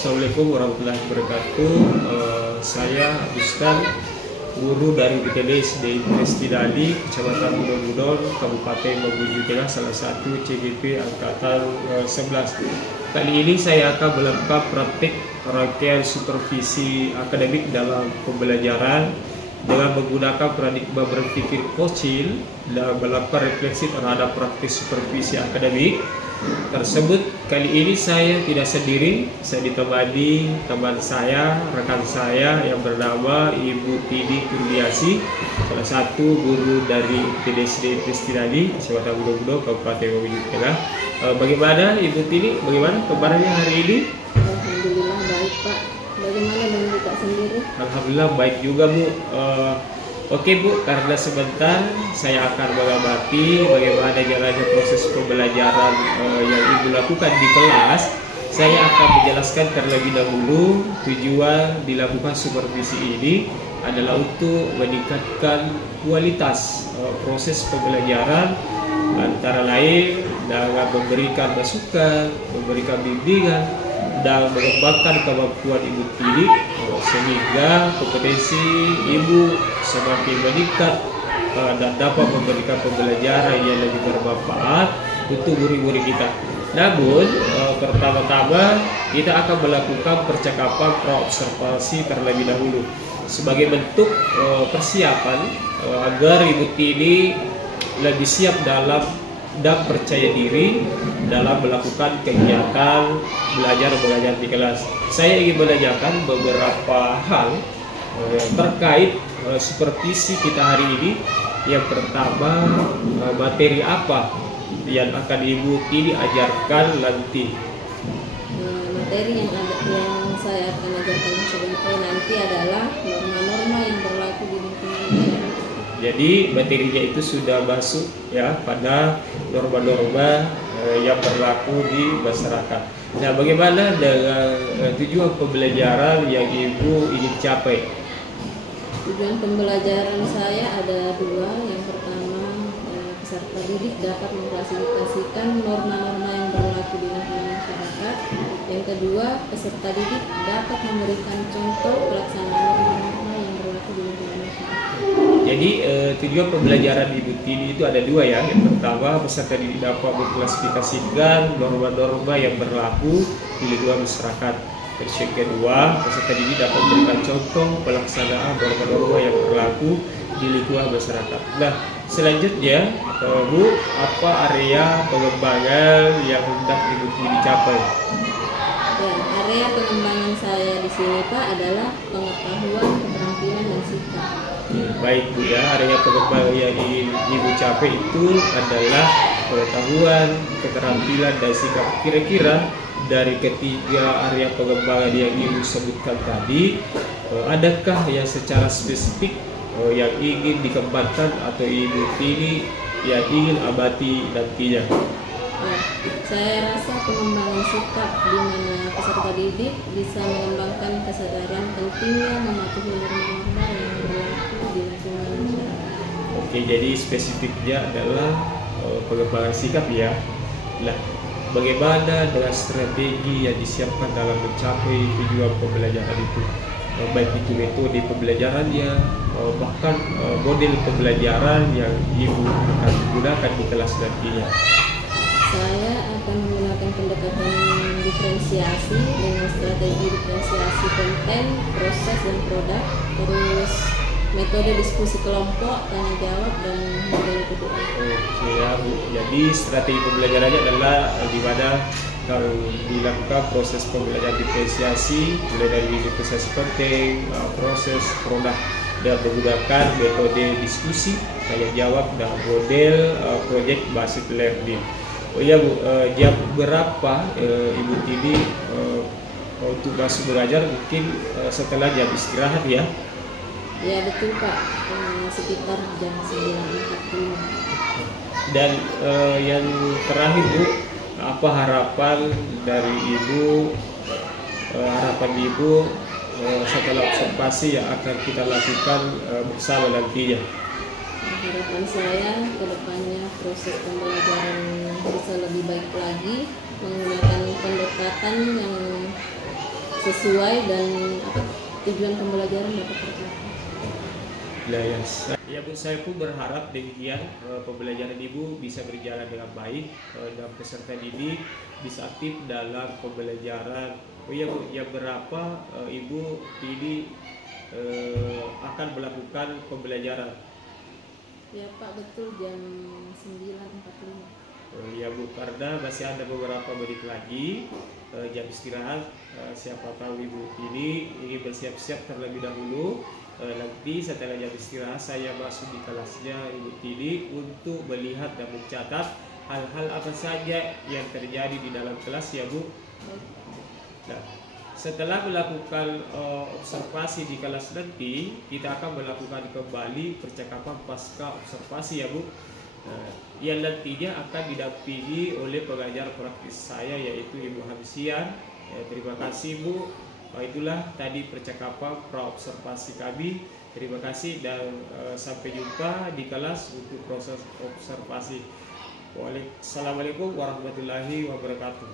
Assalamualaikum warahmatullahi wabarakatuh. Saya Bustan, guru dari BTD SD Prestidadi, Kecamatan Budon, Kabupaten Mamuju Tengah, salah satu CGP Angkatan 11. Kali ini saya akan melakukan praktik rangkaian supervisi akademik dalam pembelajaran dengan menggunakan paradigma berpikir Kocil dan melakukan refleksi terhadap praktik supervisi akademik tersebut. Kali ini saya tidak sendiri, saya ditemani teman saya, rekan saya yang bernama Ibu Tini Kurniasi, salah satu guru dari TDSD Prestidadi, Kecamatan Budon, Kabupaten Mamuju Tengah. Bagaimana Ibu Tini? Bagaimana kabarnya hari ini? Alhamdulillah baik Pak. Bagaimana dengan Pak sendiri? Alhamdulillah baik juga Bu. Oke Bu, karena sebentar saya akan mengamati bagaimana jalannya proses pembelajaran yang Ibu lakukan di kelas. Saya akan menjelaskan terlebih dahulu tujuan dilakukan supervisi ini adalah untuk meningkatkan kualitas proses pembelajaran, antara lain dengan memberikan masukan, memberikan bimbingan, dan mengembangkan kemampuan Ibu Tini sehingga kompetensi Ibu semakin meningkat dan dapat memberikan pembelajaran yang lebih bermanfaat untuk murid-murid kita. Namun pertama-tama kita akan melakukan percakapan praobservasi terlebih dahulu sebagai bentuk persiapan agar Ibu Tini lebih siap dan percaya diri dalam melakukan kegiatan belajar mengajar di kelas. Saya ingin menanyakan beberapa hal terkait supervisi kita hari ini. Yang pertama, materi apa yang akan Ibu Tini ajarkan nanti? Materi yang saya akan ajarkan nanti adalah norma-norma yang berlaku di lingkungan. Jadi materinya itu sudah masuk ya pada norma-norma yang berlaku di masyarakat. Nah, bagaimana dengan tujuan pembelajaran yang Ibu ingin capai? Tujuan pembelajaran saya ada dua. Yang pertama, peserta didik dapat mengklasifikasikan norma-norma yang berlaku di lingkungan masyarakat. Yang kedua, peserta didik dapat memberikan contoh pelaksanaan norma-norma yang berlaku di lingkungan masyarakat. Jadi tujuan pembelajaran Ibu Tini itu ada dua ya. Yang pertama, peserta didik dapat mengklasifikasikan norma-norma yang berlaku di lingkungan masyarakat. Terus yang kedua, peserta didik dapat memberikan contoh pelaksanaan norma-norma yang berlaku di lingkungan masyarakat. Nah, selanjutnya Bu, apa area pengembangan yang hendak Ibu Tini capai? Ya, area pengembangan saya di sini Pak adalah pengetahuan, keterampilan, dan sikap. Baik Bu ya, area pengembangan yang Ibu capai itu adalah pengetahuan, keterampilan, dan sikap. Kira-kira dari ketiga area pengembangan yang Ibu sebutkan tadi, adakah yang secara spesifik yang ingin dikembangkan atau Ibu Tini yang ingin amati nantinya? Ya, saya rasa pengembangan sikap di mana peserta didik bisa mengembangkan kesadaran pentingnya mematuhi norma-norma yang berlaku di lingkungan masyarakat. Oke, jadi spesifiknya adalah pengembangan sikap ya. Nah, bagaimana dengan strategi yang disiapkan dalam mencapai tujuan pembelajaran itu? Baik itu metode pembelajarannya, bahkan model pembelajaran yang Ibu akan gunakan di kelas nantinya. Saya akan menggunakan pendekatan diferensiasi dengan strategi diferensiasi konten, proses, dan produk, terus metode diskusi kelompok, tanya jawab, dan model kedua. Oke ya Bu, jadi strategi pembelajarannya adalah di mana dilakukan proses pembelajaran diferensiasi mulai dari diferensiasi konten, proses, produk, dan menggunakan metode diskusi, tanya jawab, dan model project based learning. Oh ya Bu, jam berapa Ibu Tini untuk masuk mengajar? Mungkin setelah jam istirahat ya? Ya betul Pak, sekitar jam 9.45. Dan yang terakhir Bu, apa harapan dari Ibu, setelah observasi yang akan kita lakukan bersama nantinya? Harapan saya ke depannya proses pembelajaran bisa lebih baik lagi, menggunakan pendekatan yang sesuai dan tujuan pembelajaran dapat tercapai. Ya Bu, saya pun berharap demikian pembelajaran Ibu bisa berjalan dengan baik dan peserta didik bisa aktif dalam pembelajaran. Oh ya Bu, ya berapa Ibu ini akan melakukan pembelajaran? Ya Pak, betul jam 9.45. Ya Bu, karena masih ada beberapa menit lagi jam istirahat. Siapa tahu Ibu ini ingin bersiap-siap terlebih dahulu. Nanti setelah jam istirahat saya masuk di kelasnya Ibu Tini untuk melihat dan mencatat hal-hal apa saja yang terjadi di dalam kelas ya Bu. Nah, setelah melakukan observasi di kelas nanti, kita akan melakukan kembali percakapan pasca observasi ya Bu. Yang nantinya akan didampingi oleh pengajar praktis saya yaitu Ibu Hamsian. Terima kasih Bu. Itulah tadi percakapan pra-observasi kami. Terima kasih dan sampai jumpa di kelas untuk proses observasi. Assalamualaikum warahmatullahi wabarakatuh.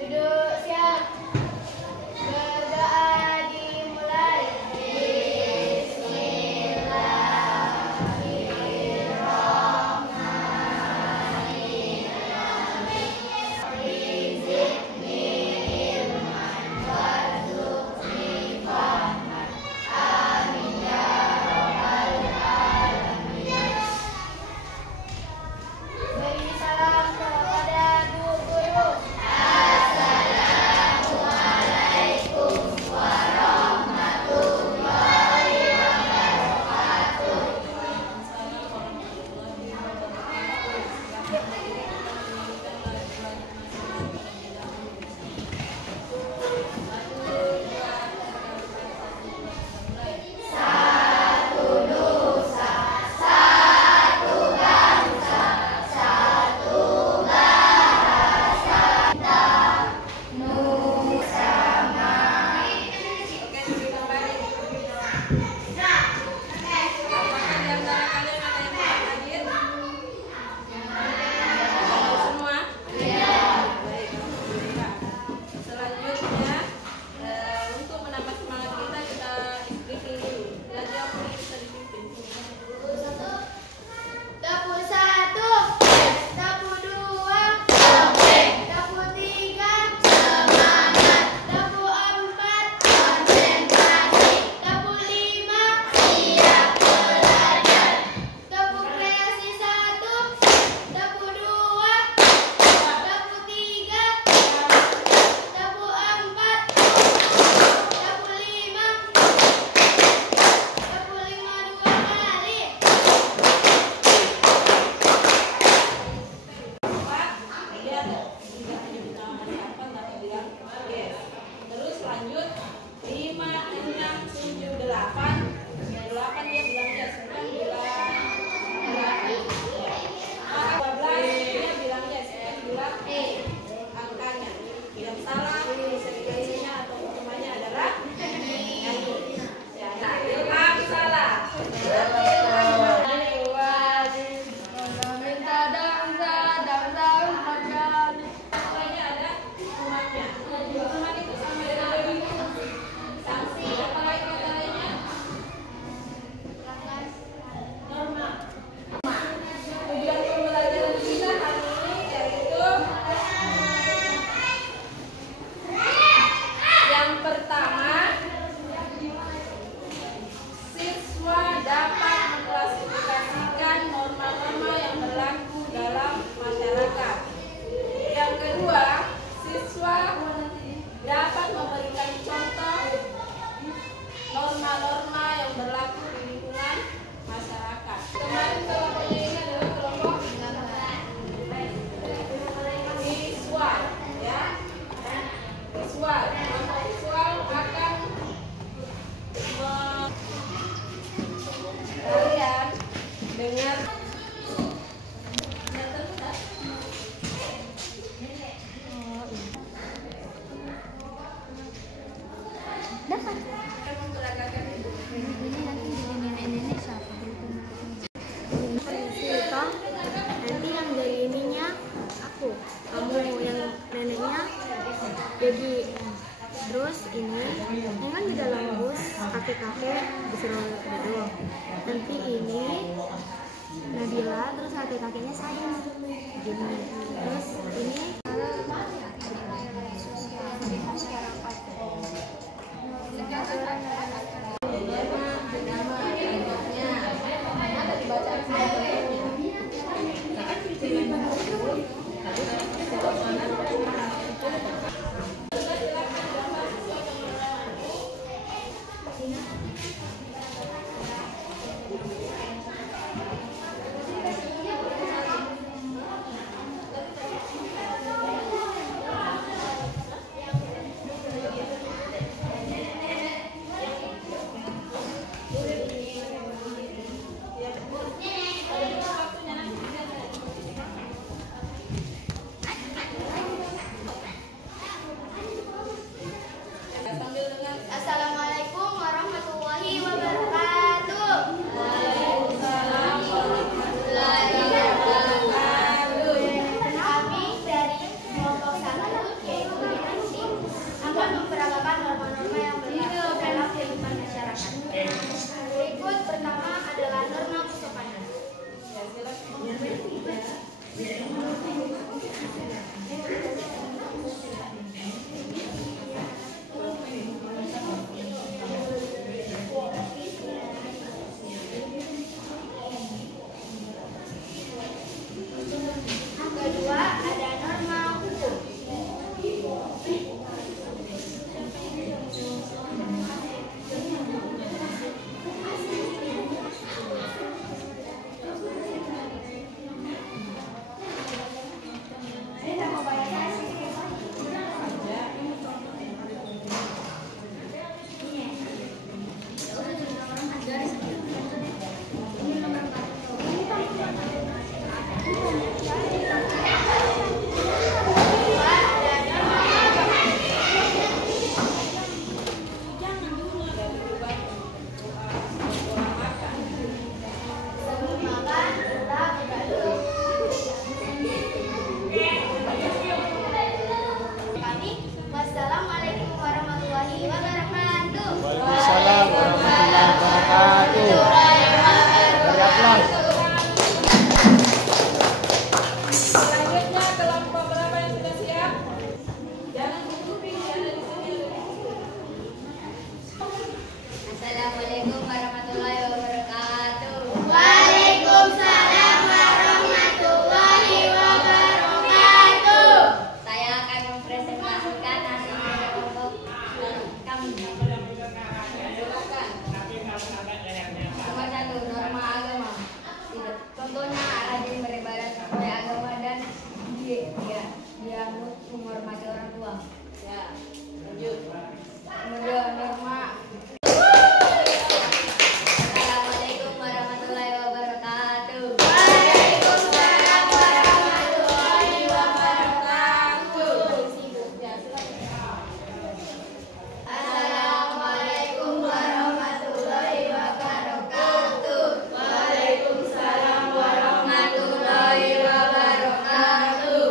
Duduk siap. kakek-kakek disuruh duduk. Nanti ini Nabila, terus kakek-kakeknya saya gini. Terus ini Assalamualaikum warahmatullahi wabarakatuh. Waalaikumsalam warahmatullahi wabarakatuh. Kami dari kelompok 1 yaitu Dinasti akan memperagakan norma-norma yang berlaku dalam kehidupan masyarakat. Berikut pertama adalah norma kesopanan. Kedua ada norma hukum. Wassalamualaikum warahmatullahi wabarakatuh. Waalaikumsalam warahmatullahi wabarakatuh. Selanjutnya kelompok berapa yang sudah siap? Jangan tutupi, ada di sini. Assalamualaikum warahmatullahi wabarakatuh. Waalaikumsalam warahmatullahi wabarakatuh. Saya akan mempresentasikan hasil kelompok kami. Nomor 1, norma agama. Contohnya rajin beribadah kepada agama dan dia menghormati orang tua. Ya, lanjut. Nomor 2, norma. Assalamualaikum warahmatullahi wabarakatuh. Waalaikumsalam warahmatullahi wabarakatuh. Assalamualaikum warahmatullahi wabarakatuh. Waalaikumsalam warahmatullahi wabarakatuh.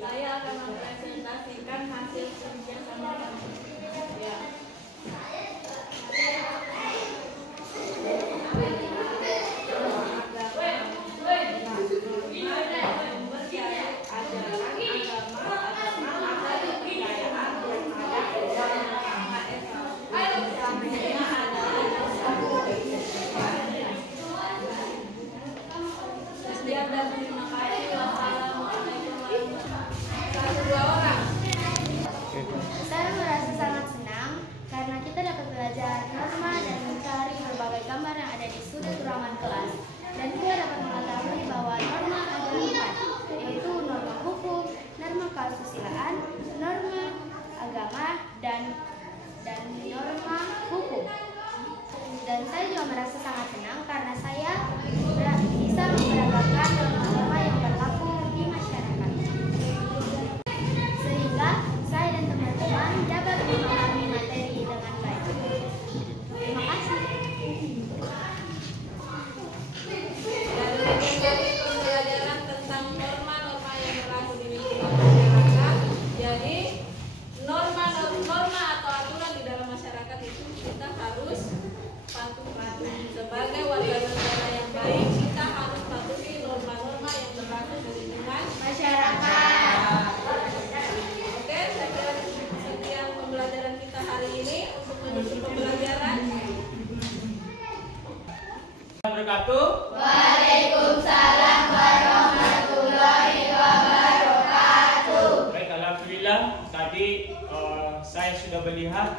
Saya akan mempresentasikan hasil kerjasama kami. Ya. Sekian dan terima kasih. Wassalamualaikum warahmatullahi wabarakatuh. Saya merasa sangat senang karena kita dapat belajar norma dan mencari berbagai gambar yang ada di sudut ruangan kelas. Dan kita dapat mengetahui bahwa norma ada 4, yaitu norma hukum, norma kesusilaan, norma agama, dan norma hukum. Dan saya juga merasa sangat senang karena saya bisa memperagakan norma-norma yang berlaku di masyarakat. wabarakatuh. Waalaikumsalam warahmatullahi wabarakatuh. Baik, alhamdulillah tadi saya sudah melihat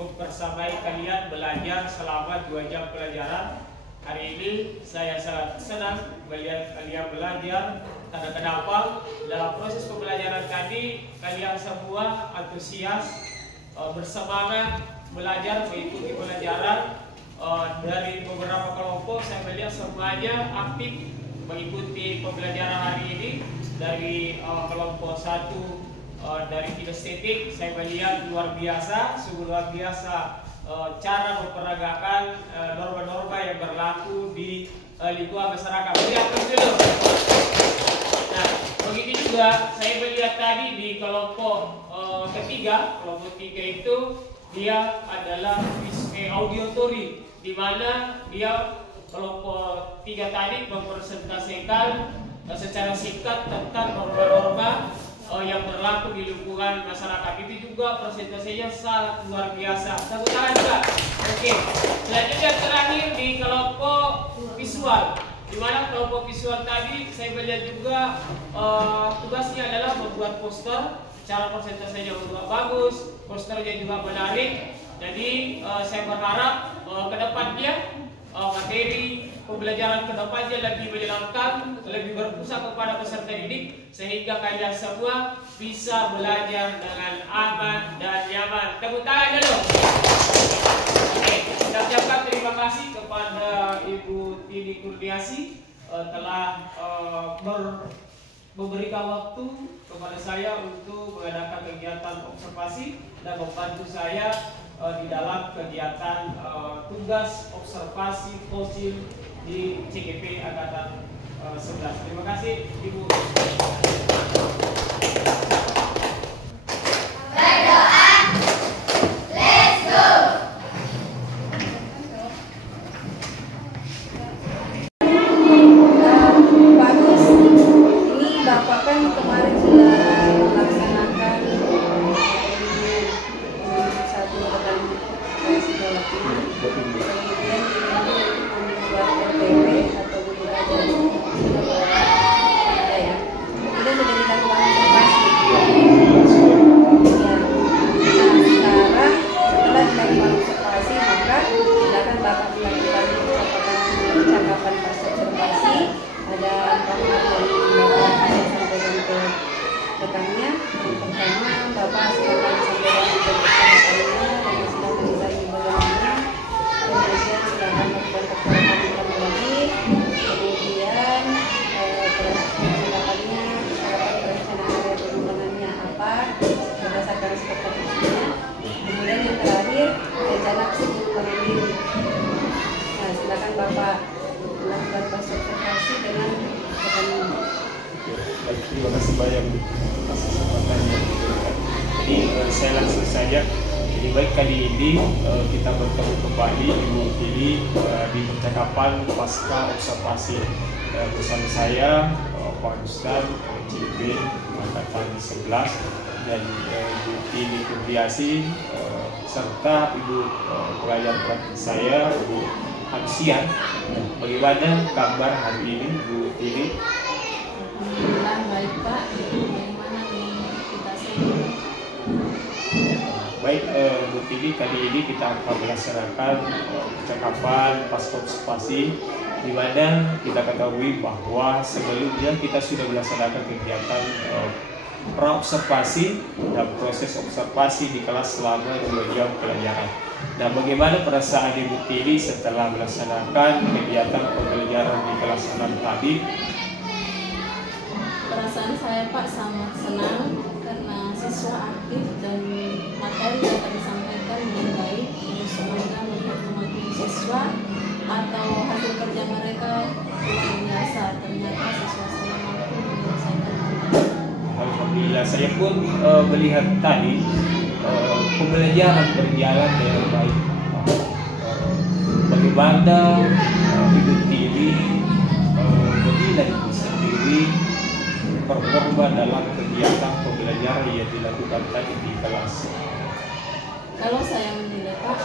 mempersamai kalian belajar selama 2 jam pelajaran. Hari ini saya sangat senang melihat kalian belajar. Karena kenapa? Dalam proses pembelajaran tadi kalian semua antusias, bersemangat belajar, mengikuti pelajaran. Dari beberapa kelompok saya melihat semuanya aktif mengikuti pembelajaran hari ini. Dari kelompok 1 dari kinestetik saya melihat luar biasa, sungguh luar biasa cara memperagakan norma-norma yang berlaku di lingkungan masyarakat. Beri aplaus dulu. Nah, begitu juga saya melihat tadi di kelompok ketiga, kelompok 3 itu dia adalah auditory, di mana dia kelompok 3 tadi mempresentasikan secara singkat tentang norma-norma yang berlaku di lingkungan masyarakat. Itu juga presentasinya sangat luar biasa. Tepuk tangan juga. Oke. Selanjutnya terakhir di kelompok visual, di mana kelompok visual tadi saya melihat juga tugasnya adalah membuat poster. Cara presentasinya juga bagus, posternya juga menarik. Jadi saya berharap ke depannya materi pembelajaran ke depannya lebih menyenangkan, lebih berpusat kepada peserta didik, sehingga kalian semua bisa belajar dengan aman dan nyaman. Tepuk tangan dulu. Oke, kita ucapkan terima kasih kepada Ibu Tini Kurniasi telah memberikan waktu kepada saya untuk mengadakan kegiatan observasi dan membantu saya di dalam kegiatan tugas observasi fosil di CGP Angkatan 11. Terima kasih Ibu. Berdoa. Let's go. Bagus. Ini Bapak kan kemarin sudah melaksanakan satu rekan saya sudah lakukan. Kemudian membuat LPP atau buku belajar sudah ada ya. Kemudian sudah dilakukan observasi. Ya. Nah, sekarang setelah dilakukan observasi, maka silakan Bapak melakukan percakapan pas observasi. Ada empat hal yang Bapak bisa sampaikan ke rekannya. Yang pertama, Bapak silakan sampaikan ke rekan-rekannya dan silakan ditanya bagaimana. Kemudian silakan melakukan percakapan lagi. Kemudian silakannya silakan perencanaan area perkembangannya apa berdasarkan ekspektasinya. Kemudian yang terakhir rencana aksi pengembangan diri. Nah, silakan Bapak melakukan proses observasi dengan rekannya. Baik, terima kasih banyak atas kesempatan yang diberikan. Jadi saya langsung saja. Jadi baik, kali ini kita bertemu kembali Ibu Tini di percakapan pasca observasi bersama saya Pak Ustaz CGP Angkatan 11 dan Ibu Tini Kurniasi serta Ibu pelajar praktik saya Ibu Hamsian. Bagaimana kabar hari ini Bu Tini? Alhamdulillah baik Pak. Bagaimana nih kita sendiri? Baik Bu Tini, kali ini kita akan melaksanakan percakapan pasca observasi, di mana kita ketahui bahwa sebelumnya kita sudah melaksanakan kegiatan pra-observasi dan proses observasi di kelas selama 2 jam pelajaran. Nah, bagaimana perasaan Ibu Tini setelah melaksanakan kegiatan pembelajaran di kelas 6 tadi? Perasaan saya Pak sangat senang karena siswa aktif dan materi yang tadi disampaikan dengan baik. Semoga untuk mewakili siswa atau hasil kerja mereka luar biasa. Ternyata siswa saya mampu menyelesaikan materi. Alhamdulillah, saya pun melihat tadi pembelajaran berjalan dengan baik. Bagaimana Ibu Tini menilai sendiri performa dalam kegiatan pembelajaran yang dilakukan tadi di kelas? Kalau saya menilai Pak,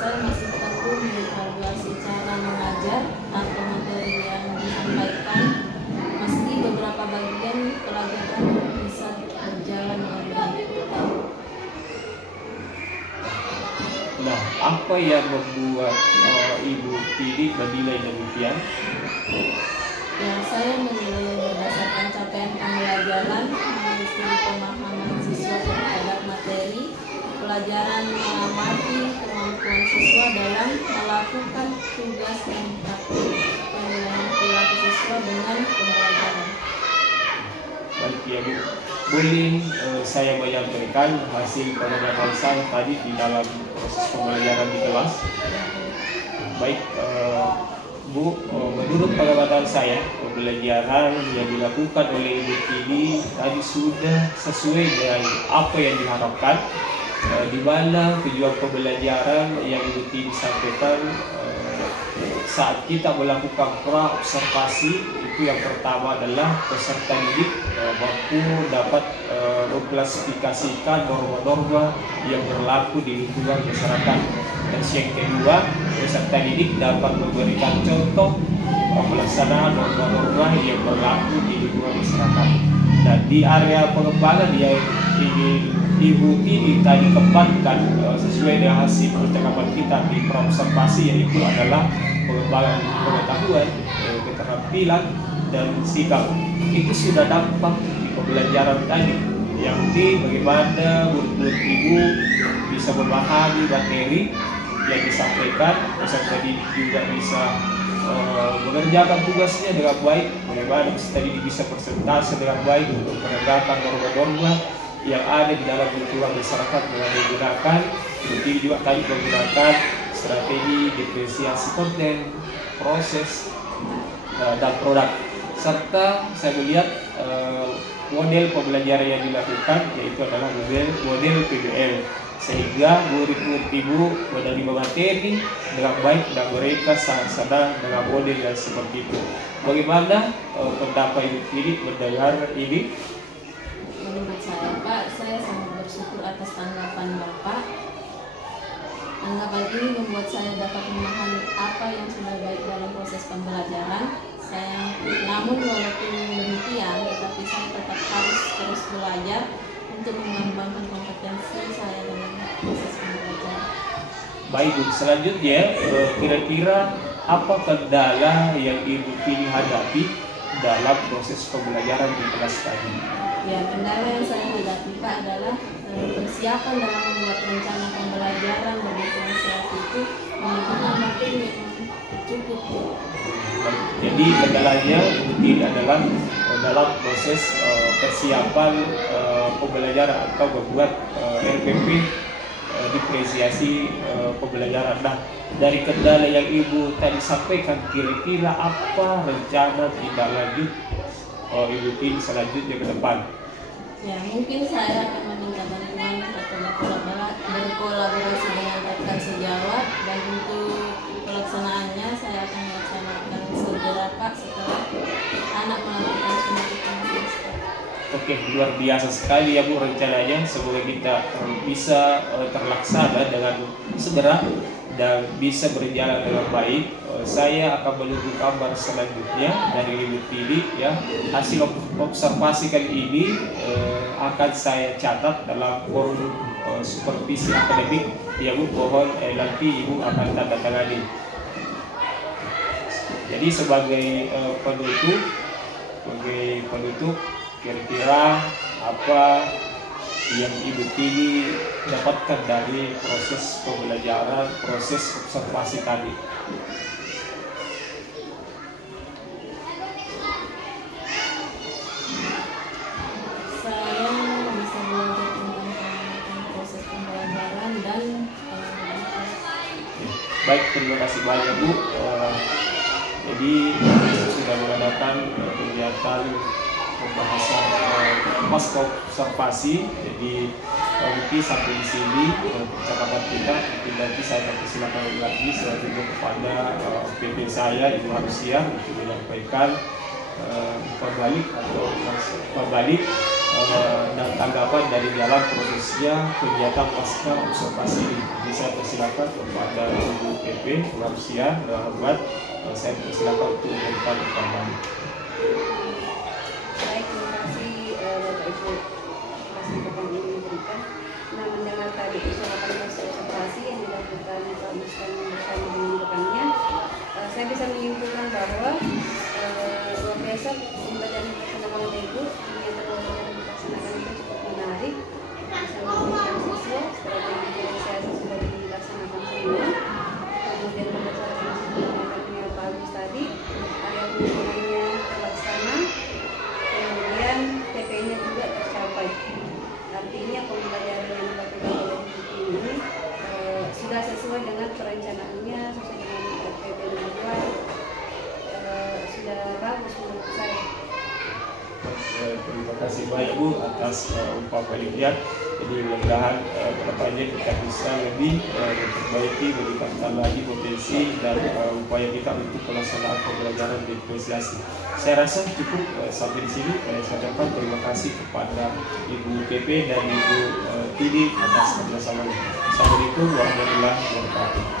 saya masih perlu mengevaluasi cara mengajar atau materi yang disampaikan, meski beberapa bagian pelajaran bisa berjalan dengan baik. Nah, apa yang membuat Ibu Tidi menilai demikian? Ya, saya menilai berdasarkan capaian pembelajaran, menelusuri pemahaman siswa terhadap materi, pelajaran mengamati kemampuan siswa dalam melakukan tugas dan praktik, dan perilaku siswa dengan pembelajaran. Baik ya Bu, boleh saya menyampaikan hasil pengamatan saya tadi di dalam proses pembelajaran di kelas. Baik Bu, menurut pengamatan saya, pembelajaran yang dilakukan oleh Ibu Tidi tadi sudah sesuai dengan apa yang diharapkan, di mana tujuan pembelajaran yang Ibu Tidi sampaikan saat kita melakukan pra-observasi itu yang pertama adalah peserta didik mampu dapat mengklasifikasikan norma-norma yang berlaku di lingkungan masyarakat. Dan yang kedua, peserta didik dapat memberikan contoh pelaksanaan norma-norma yang berlaku di lingkungan masyarakat. Dan di area pengembangan yang Ibu Tidi tadi kembangkan sesuai dengan hasil percakapan kita di pra-observasi, yaitu adalah pengembangan pengetahuan, keterampilan, dan sikap. Itu sudah dampak di pembelajaran tadi, yang bagaimana murid-murid Ibu bisa memahami materi yang disampaikan, peserta didik juga bisa mengerjakan tugasnya dengan baik, bagaimana peserta didik bisa presentasi dengan baik untuk menegakkan norma-norma yang ada di dalam lingkungan masyarakat dengan menggunakan, Ibu juga tadi menggunakan strategi diferensiasi konten, proses, dan produk. Serta saya melihat model pembelajaran yang dilakukan yaitu adalah model PBL, sehingga murid-murid Ibu menerima materi dengan baik dan mereka sangat sadar dengan model yang seperti itu. Bagaimana pendapat Ibu Tidi mendengar ini? Menurut saya, Pak, saya sangat bersyukur atas tanggapan Bapak. Tanggapan ini membuat saya dapat memahami apa yang sudah baik dalam proses pembelajaran. Namun walaupun demikian, tetapi saya tetap harus terus belajar untuk mengembangkan kompetensi saya dalam proses pembelajaran. Baik Bu, selanjutnya kira-kira apa kendala yang Ibu Tidi hadapi dalam proses pembelajaran di kelas tadi? Ya, kendala yang saya hadapi Pak adalah persiapan dalam membuat rencana pembelajaran dan diferensiasi itu membutuhkan waktu yang cukup. Jadi kendalanya Ibu Tidi adalah dalam proses persiapan pembelajaran atau membuat RPP diferensiasi pembelajaran. Nah, dari kendala yang Ibu tadi sampaikan, kira-kira apa rencana tindak lanjut Ibu Tidi selanjutnya ke depan? Ya, mungkin saya akan meningkatkan atau berkolaborasi dengan rekan sejawat, dan untuk pelaksanaannya saya akan melaksanakan segera Pak setelah anak melakukan suntikan booster. Oke, luar biasa sekali ya Bu rencananya. Semoga kita bisa terlaksana dengan segera dan bisa berjalan dengan baik. Saya akan menunggu kabar selanjutnya dari Ibu Tidi ya. Hasil observasi kali ini akan saya catat dalam forum supervisi akademik ya Bu. Mohon nanti Ibu akan tanda tangani. Jadi sebagai penutup, kira-kira apa yang Ibu Tidi dapatkan dari proses pembelajaran, proses observasi tadi? Saya bisa belajar tentang proses pembelajaran dan Baik, terima kasih banyak Bu. Jadi sudah mengadakan kegiatan pembahasan pasca observasi. Jadi mungkin sampai di sini percakapan kita. Mungkin nanti saya akan persilakan lagi selanjutnya kepada PP saya Ibu Harsia untuk menyampaikan perbalik dan tanggapan dari dalam prosesnya kegiatan pasca observasi ini. Bisa persilakan kepada Ibu PP Harsia dan Ahmad. Saya persilakan untuk memberikan tambahan. Baik, terima kasih Bapak Ibu atas kesempatan ini diberikan. Nah, mendengar tadi persyaratan observasi yang dilakukan Pak Muslim bersama dengan rekannya, saya bisa menyimpulkan bahwa besok pembelajaran yang dilaksanakan oleh Ibu, kegiatan pembelajaran yang dilaksanakan itu cukup menarik, bisa memberikan siswa, strategi diferensiasi sudah dilaksanakan semua, kemudian berdasarkan penyampaiannya Pak Agus tadi, area penggunanya terlaksana, kemudian TP-nya juga tercapai. Artinya pembelajaran yang dilakukan oleh Ibu ini sudah sesuai dengan perencanaannya, sesuai dengan RPP dibuat, sudah bagus menurut saya. Terima kasih banyak Bu atas upaya. Jadi mudah-mudahan kedepannya kita bisa lebih memperbaiki, meningkatkan lagi potensi dan upaya kita untuk pelaksanaan pembelajaran diferensiasi. Saya rasa cukup sampai di sini. Saya ucapkan terima kasih kepada Ibu PP dan Ibu Tidi atas kerjasamanya. Assalamualaikum warahmatullahi wabarakatuh.